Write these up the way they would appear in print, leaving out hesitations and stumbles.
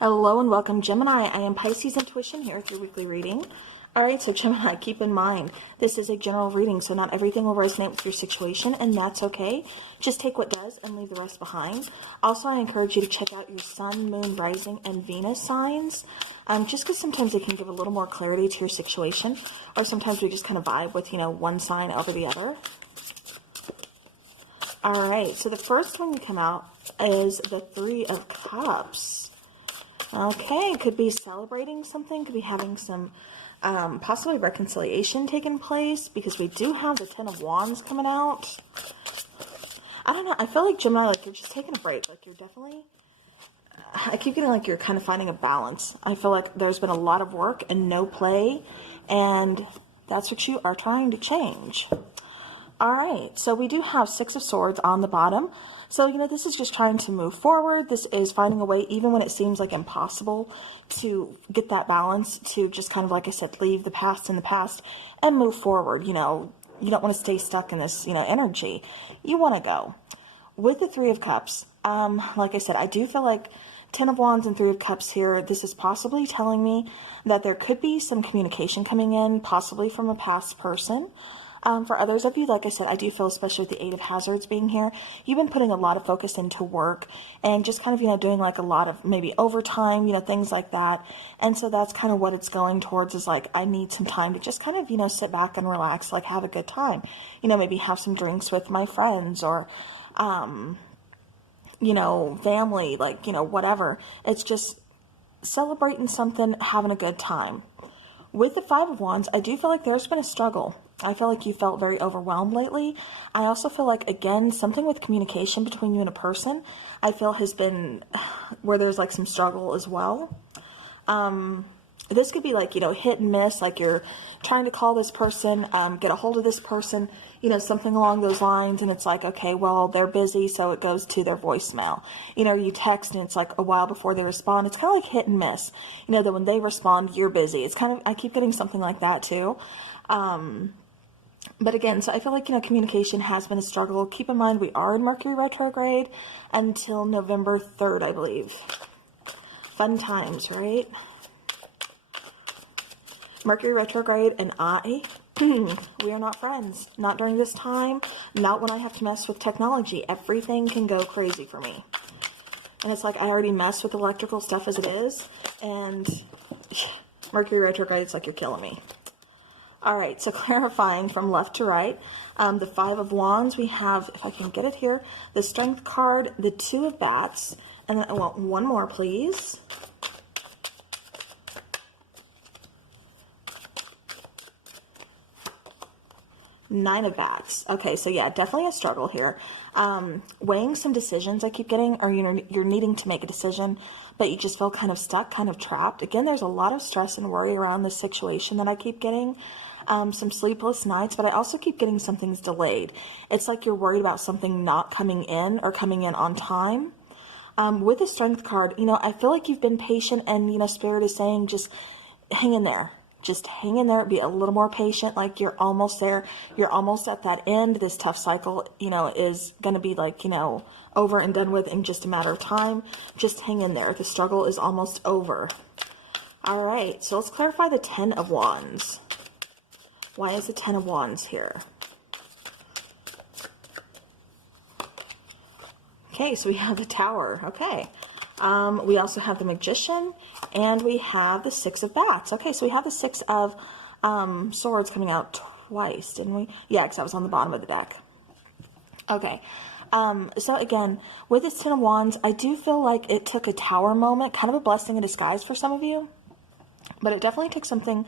Hello and welcome, Gemini. I am Piscesintuition here with your weekly reading. Alright, so Gemini, keep in mind, this is a general reading, so not everything will resonate with your situation, and that's okay. Just take what does and leave the rest behind. Also, I encourage you to check out your Sun, Moon, Rising, and Venus signs, just because sometimes they can give a little more clarity to your situation, or sometimes we just kind of vibe with, one sign over the other. Alright, so the first one to come out is the Three of Cups. Okay, could be celebrating something, could be having some possibly reconciliation taking place, because we do have the Ten of Wands coming out. I don't know, I feel like Gemini, like you're just taking a break, like you're definitely, I keep getting like you're kind of finding a balance. I feel like there's been a lot of work and no play, and that's what you are trying to change. Alright, so we do have Six of Swords on the bottom. So, this is just trying to move forward. This is finding a way, even when it seems like impossible, to get that balance, to just kind of, like I said, leave the past in the past and move forward. You don't want to stay stuck in this, energy. You want to go. With the Three of Cups, like I said, I do feel like Ten of Wands and Three of Cups here, this is possibly telling me that there could be some communication coming in, possibly from a past person. For others of you, like I said, I do feel, especially with the Eight of Hazards being here, you've been putting a lot of focus into work and just kind of, doing like a lot of maybe overtime, things like that. And so that's kind of what it's going towards, is like, I need some time to just kind of, sit back and relax, like have a good time, maybe have some drinks with my friends or, family, like, whatever. It's just celebrating something, having a good time. With the Five of Wands, I do feel like there's been a struggle. I feel like you felt very overwhelmed lately. I also feel like, again, something with communication between you and a person, I feel has been where there's like some struggle as well. This could be like, hit and miss, like you're trying to call this person, get a hold of this person, something along those lines. And it's like, okay, well, they're busy, so it goes to their voicemail. You text and it's like a while before they respond. It's kind of like hit and miss, that when they respond, you're busy. It's kind of, I keep getting something like that too. But again, so I feel like, communication has been a struggle. Keep in mind, we are in Mercury retrograde until November 3rd, I believe. Fun times, right? Mercury retrograde and I, we are not friends. Not during this time. Not when I have to mess with technology. Everything can go crazy for me. And it's like I already mess with electrical stuff as it is. And Mercury retrograde, it's like you're killing me. Alright, so clarifying from left to right, the Five of Wands, we have, if I can get it here, the Strength card, the Two of Bats, and then I want one more, please. Nine of Bats. Okay, so yeah, definitely a struggle here. Weighing some decisions I keep getting, or you're needing to make a decision, but you just feel kind of stuck, kind of trapped. Again, there's a lot of stress and worry around this situation that I keep getting. Some sleepless nights, but I also keep getting something's delayed. It's like you're worried about something not coming in or coming in on time. With the Strength card, I feel like you've been patient, and, Spirit is saying just hang in there. Just hang in there, be a little more patient, like you're almost there, you're almost at that end. This tough cycle, is going to be like, over and done with in just a matter of time. Just hang in there. The struggle is almost over. All right, so let's clarify the Ten of Wands. Why is the Ten of Wands here? Okay, so we have the Tower. Okay. We also have the Magician, and we have the Six of Bats. Okay, so we have the Six of Swords coming out twice, didn't we? Yeah, because that was on the bottom of the deck. Okay. So again, with this Ten of Wands, I do feel like it took a Tower moment, kind of a blessing in disguise for some of you. But it definitely took something,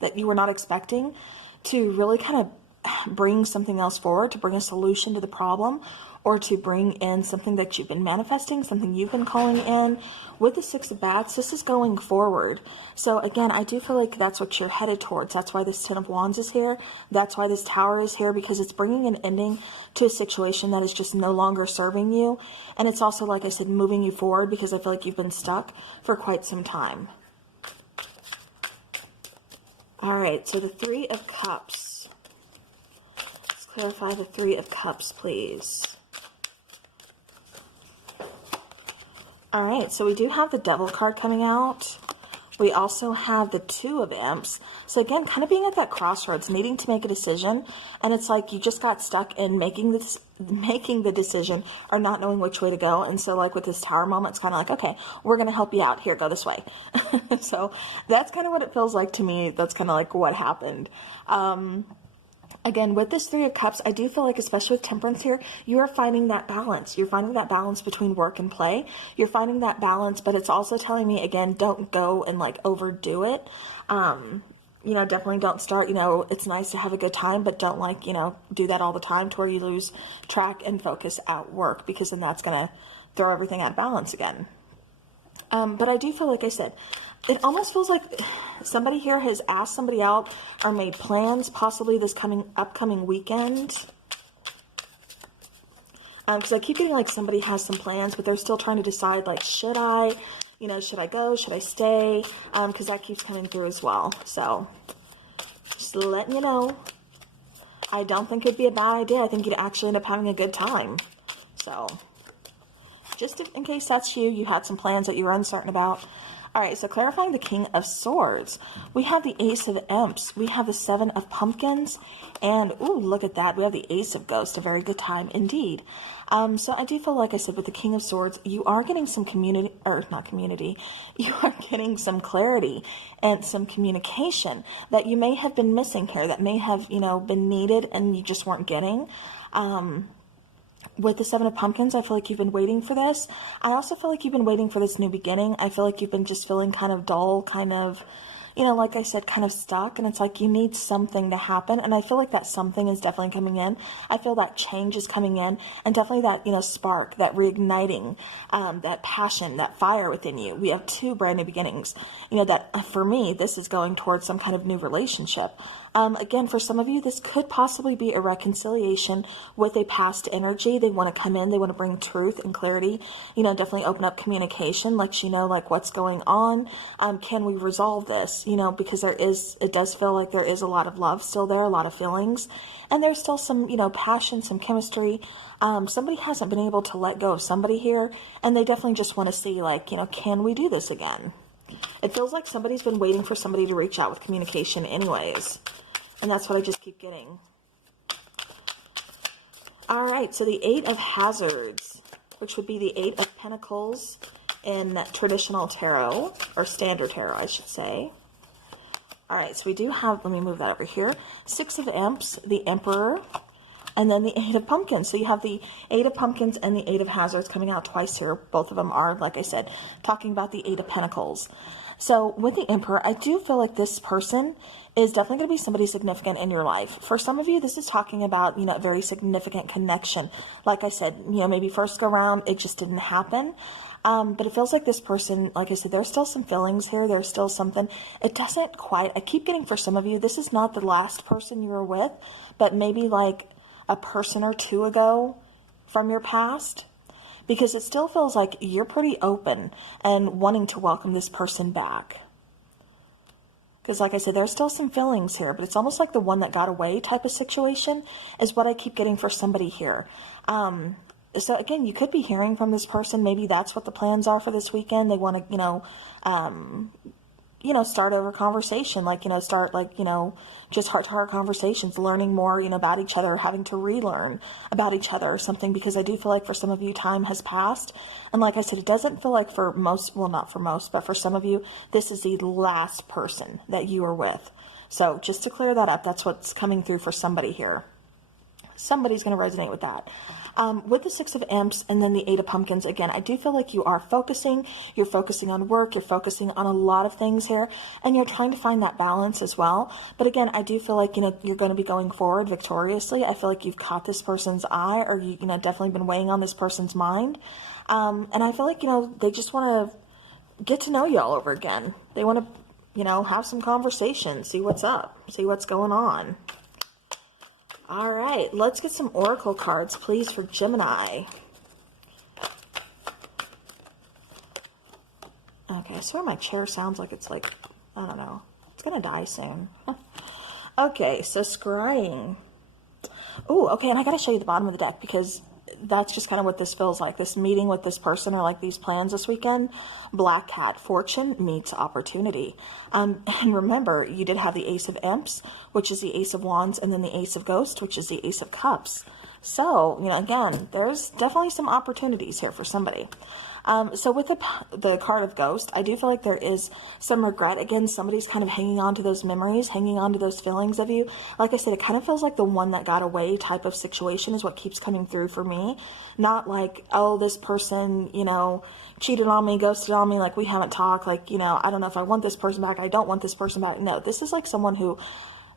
that you were not expecting to really kind of bring something else forward, to bring a solution to the problem, or to bring in something that you've been manifesting, something you've been calling in. With the Six of Bats, this is going forward. So again, I do feel like that's what you're headed towards. That's why this Ten of Wands is here. That's why this Tower is here, because it's bringing an ending to a situation that is just no longer serving you. And it's also, like I said, moving you forward, because I feel like you've been stuck for quite some time. All right, so the Three of Cups. Let's clarify the Three of Cups, please. All right, so we do have the Devil card coming out. We also have the Two of Imps. So again, kind of being at that crossroads, needing to make a decision. And it's like you just got stuck in making the decision or not knowing which way to go. And so like with this Tower moment, it's kind of like, okay, we're going to help you out. Here, go this way. So that's kind of what it feels like to me. That's kind of like what happened. Again, with this Three of Cups, I do feel like, especially with Temperance here, you are finding that balance. You're finding that balance between work and play. You're finding that balance, but it's also telling me, again, don't go and like overdo it. You know, definitely don't start, you know, it's nice to have a good time, but don't like, you know, do that all the time to where you lose track and focus at work, because then that's going to throw everything out of balance again. But I do feel, like I said, it almost feels like somebody here has asked somebody out or made plans, possibly this upcoming weekend. Because I keep getting like somebody has some plans, but they're still trying to decide, like, should I, you know, should I go, should I stay? Because that keeps coming through as well. So just letting you know, I don't think it'd be a bad idea. I think you'd actually end up having a good time. So just in case that's you, you had some plans that you were uncertain about. All right, so clarifying the King of Swords. We have the Ace of Imps. We have the Seven of Pumpkins. And, ooh, look at that. We have the Ace of Ghosts. A very good time indeed. So I do feel, like I said, with the King of Swords, you are getting some you are getting some clarity and some communication that you may have been missing here, that may have, you know, been needed and you just weren't getting. With the Seven of Pumpkins, I feel like you've been waiting for this. I also feel like you've been waiting for this new beginning. I feel like you've been just feeling kind of dull, kind of, you know, like I said, kind of stuck. And it's like you need something to happen. And I feel like that something is definitely coming in. I feel that change is coming in. And definitely that, you know, spark, that reigniting, that passion, that fire within you. We have two brand new beginnings. You know, that for me, this is going towards some kind of new relationship. Again, for some of you, this could possibly be a reconciliation with a past energy. They want to come in. They want to bring truth and clarity, you know, definitely open up communication, let you know, like, what's going on. Can we resolve this? You know, because it does feel like there is a lot of love still there, a lot of feelings, and there's still some, you know, passion, some chemistry. Somebody hasn't been able to let go of somebody here, and they definitely just want to see, like, you know, can we do this again? It feels like somebody's been waiting for somebody to reach out with communication anyways. And that's what I just keep getting. All right, so the Eight of Hazards, which would be the Eight of Pentacles in traditional tarot, or standard tarot, I should say. All right, so we do have, let me move that over here, Six of Imps, the Emperor, and then the Eight of Pumpkins. So you have the Eight of Pumpkins and the Eight of Hazards coming out twice here. Both of them are, like I said, talking about the Eight of Pentacles. So with the Emperor, I do feel like this person is definitely going to be somebody significant in your life. For some of you, this is talking about, you know, a very significant connection. Like I said, you know, maybe first go around, it just didn't happen. But it feels like this person, like I said, there's still some feelings here. There's still something. It doesn't quite, I keep getting, for some of you, this is not the last person you were with, but maybe like a person or two ago from your past. Because it still feels like you're pretty open and wanting to welcome this person back. Because like I said, there's still some feelings here, but it's almost like the one that got away type of situation is what I keep getting for somebody here. So again, you could be hearing from this person. Maybe that's what the plans are for this weekend. They want to, start over conversation, start just heart-to-heart conversations, learning more, about each other, having to relearn about each other or something, because I do feel like for some of you, time has passed. And like I said, it doesn't feel like for most, well, not for most, but for some of you, this is the last person that you are with. So just to clear that up, that's what's coming through for somebody here. Somebody's going to resonate with that. With the Six of Imps and then the Eight of Pumpkins, again, I do feel like you are focusing. You're focusing on work. You're focusing on a lot of things here. And you're trying to find that balance as well. But again, I do feel like, you're going to be going forward victoriously. I feel like you've caught this person's eye, or you definitely been weighing on this person's mind. And I feel like, they just want to get to know you all over again. They want to, have some conversations, see what's up, see what's going on. All right, let's get some oracle cards, please, for Gemini. Okay, I swear my chair sounds like it's like, I don't know, it's going to die soon. Okay, so scrying. Oh, okay, and I got to show you the bottom of the deck, because that's just kind of what this feels like. This meeting with this person or like these plans this weekend. Black cat, fortune meets opportunity. And remember, you did have the Ace of Imps, which is the Ace of Wands, and then the Ace of Ghosts, which is the Ace of Cups. So, you know, again, there's definitely some opportunities here for somebody. So with the card of Ghost, I do feel like there is some regret. Again, somebody's kind of hanging on to those memories, hanging on to those feelings of you. Like I said, it kind of feels like the one that got away type of situation is what keeps coming through for me. Not like, oh, this person, you know, cheated on me, ghosted on me, like we haven't talked, like, you know, I don't know if I want this person back, I don't want this person back. No, this is like someone who,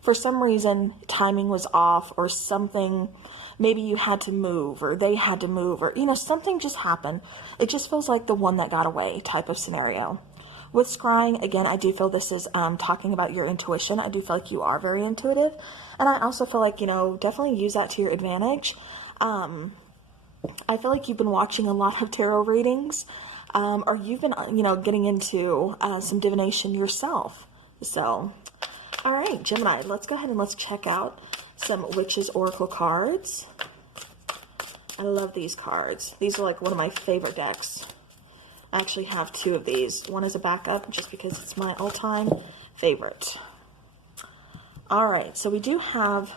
for some reason, timing was off or something. Maybe you had to move or they had to move or, you know, something just happened. It just feels like the one that got away type of scenario. With scrying, again, I do feel this is talking about your intuition. I do feel like you are very intuitive. And I also feel like, you know, definitely use that to your advantage. I feel like you've been watching a lot of tarot readings or you've been, you know, getting into some divination yourself. So, all right, Gemini, let's go ahead and let's check out some Witches Oracle cards. I love these cards. These are like one of my favorite decks. I actually have two of these. One is a backup just because it's my all-time favorite. All right, so we do have,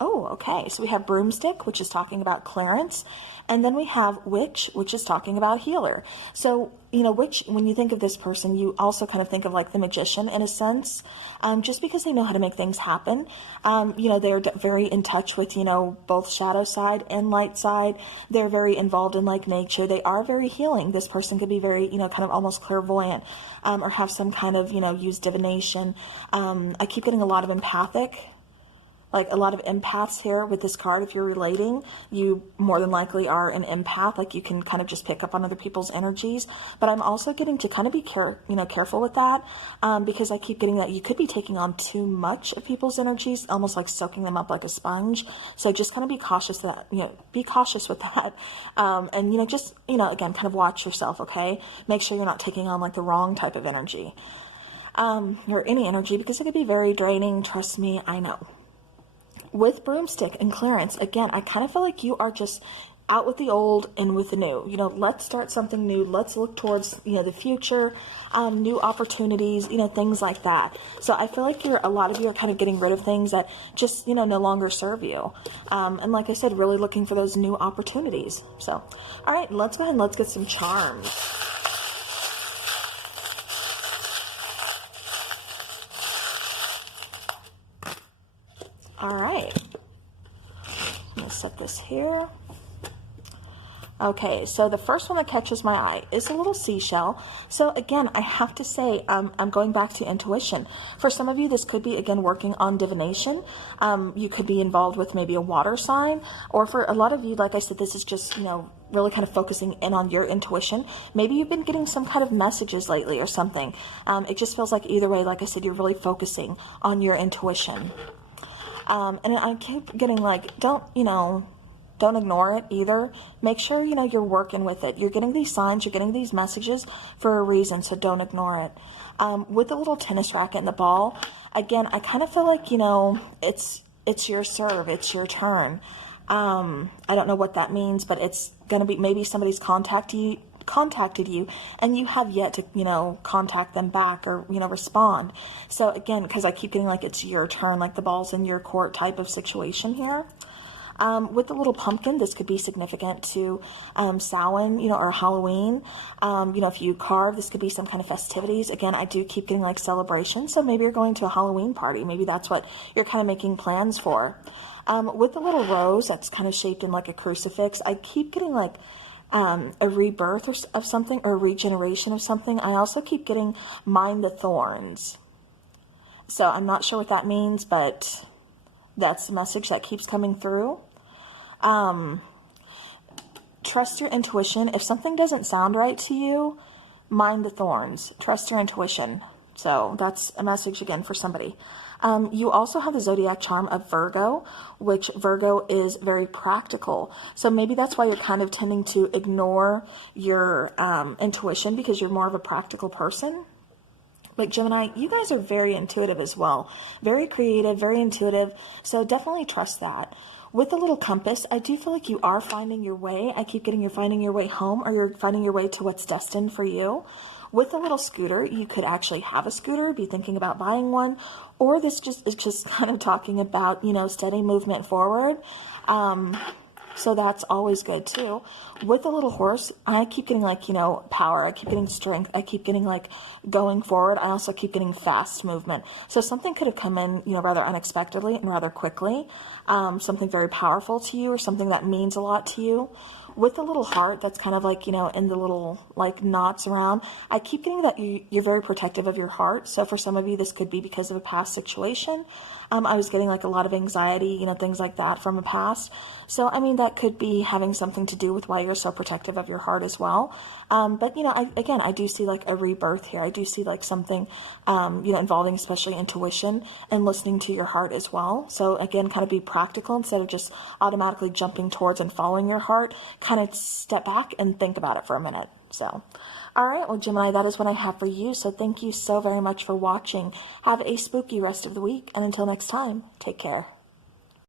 oh, okay. So we have Broomstick, which is talking about clearance. And then we have Witch, which is talking about healer. So, you know, Witch, when you think of this person, you also kind of think of like the magician in a sense, just because they know how to make things happen. You know, they're very in touch with, you know, both shadow side and light side. They're very involved in like nature. They are very healing. This person could be very, you know, kind of almost clairvoyant, or have some kind of, you know, use divination. I keep getting a lot of empathic. Like a lot of empaths here with this card. If you're relating, you more than likely are an empath. Like you can kind of just pick up on other people's energies. But I'm also getting to kind of be careful with that, because I keep getting that you could be taking on too much of people's energies, almost like soaking them up like a sponge. So just kind of be cautious that, you know, be cautious with that. And, you know, just, you know, again, kind of watch yourself, okay? Make sure you're not taking on like the wrong type of energy, or any energy, because it could be very draining. Trust me, I know. With Broomstick and clearance, again, I kind of feel like you are just out with the old and with the new. You know, let's start something new. Let's look towards, you know, the future, new opportunities, you know, things like that. So I feel like a lot of you are kind of getting rid of things that just, you know, no longer serve you. And like I said, really looking for those new opportunities. So, all right, let's go ahead and let's get some charms. All right, I'm going to set this here. Okay, so the first one that catches my eye is a little seashell. So again, I have to say, I'm going back to intuition. For some of you, this could be, again, working on divination. You could be involved with maybe a water sign, or for a lot of you, like I said, this is just, you know, really kind of focusing in on your intuition. Maybe you've been getting some kind of messages lately or something. It just feels like either way, like I said, you're really focusing on your intuition. And I keep getting like, don't ignore it either. Make sure, you know, you're working with it. You're getting these signs, you're getting these messages for a reason, so don't ignore it. With the little tennis racket and the ball, again, I kind of feel like, you know, it's your serve, it's your turn. I don't know what that means, but it's going to be, maybe somebody's contacted you and you have yet to, you know, contact them back or, you know, respond. So again, because I keep getting like it's your turn, like the ball's in your court type of situation here. With the little pumpkin, this could be significant to Samhain, you know, or Halloween. You know, if you carve, this could be some kind of festivities. Again, I do keep getting like celebrations, so maybe you're going to a Halloween party. Maybe that's what you're kind of making plans for. With the little rose that's kind of shaped in like a crucifix, I keep getting like a rebirth of something or a regeneration of something. I also keep getting mind the thorns. So I'm not sure what that means, but that's the message that keeps coming through. Trust your intuition. If something doesn't sound right to you, mind the thorns. Trust your intuition. So that's a message again for somebody. You also have the zodiac charm of Virgo, which Virgo is very practical. So maybe that's why you're kind of tending to ignore your intuition, because you're more of a practical person. Like Gemini, you guys are very intuitive as well. Very creative, very intuitive. So definitely trust that. With the little compass, I do feel like you are finding your way. I keep getting you're finding your way home, or you're finding your way to what's destined for you. With a little scooter, you could actually have a scooter, be thinking about buying one, or this just is just kind of talking about, you know, steady movement forward. So that's always good too. With a little horse, I keep getting like, you know, power. I keep getting strength. I keep getting like going forward. I also keep getting fast movement. So something could have come in, you know, rather unexpectedly and rather quickly. Something very powerful to you, or something that means a lot to you. With the little heart that's kind of like, you know, in the little like knots around, I keep getting that you're very protective of your heart. So for some of you, this could be because of a past situation. I was getting like a lot of anxiety, you know, things like that from a past. So, I mean, that could be having something to do with why you're so protective of your heart as well. But, you know, I do see like a rebirth here. I do see like something, you know, involving especially intuition and listening to your heart as well. So again, kind of be practical instead of just automatically jumping towards and following your heart. Kind of step back and think about it for a minute. So, all right, well, Gemini, that is what I have for you. So thank you so very much for watching. Have a spooky rest of the week. And until next time, take care.